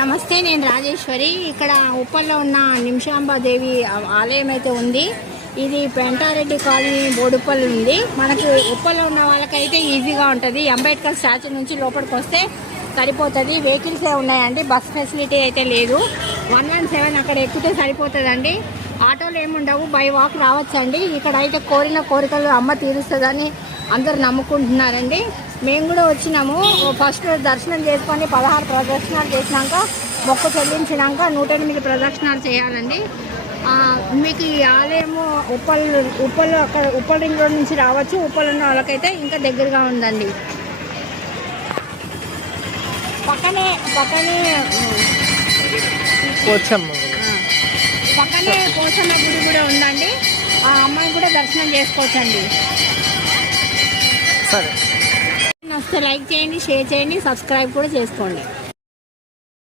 నమస్తే, నేను రాజేశ్వరి. ఇక్కడ ఉప్పల్లో ఉన్న నిమిషాంబాదేవి ఆలయం అయితే ఉంది. ఇది పెంటారెడ్డి కాలనీ బోడుప్పల్ ఉంది. మనకు ఉప్పల్లో ఉన్న వాళ్ళకైతే ఈజీగా ఉంటుంది. అంబేద్కర్ స్టాచ్యూ నుంచి లోపలికి వస్తే సరిపోతుంది. వెహికల్సే ఉన్నాయండి, బస్ ఫెసిలిటీ అయితే లేదు. 117 అక్కడ ఎక్కితే సరిపోతుందండి. ఆటోలు ఏముండవు, బై వాక్ రావచ్చండి. ఇక్కడ అయితే కోరిన కోరికలు అమ్మ తీరుస్తుందని అందరు నమ్ముకుంటున్నారండి. మేము కూడా వచ్చినాము. ఫస్ట్ దర్శనం చేసుకొని 16 ప్రదక్షిణాలు చేసినాక మొక్కు చెల్లించినాక 108 ప్రదక్షిణాలు చేయాలండి. మీకు ఈ ఆలయము ఉప్పల్ అక్కడ ఉప్పల్ రింగ్ రోడ్ నుంచి రావచ్చు. ఉప్పల్ ఉన్న వాళ్ళకైతే ఇంకా దగ్గరగా ఉందండి. పక్కనే పోచమ్మ గుడి కూడా ఉందండి. ఆ అమ్మాయి కూడా దర్శనం చేసుకోవచ్చండి. సరే, వస్తే లైక్ చేయండి, షేర్ చేయండి, సబ్స్క్రైబ్ కూడా చేసుకోండి.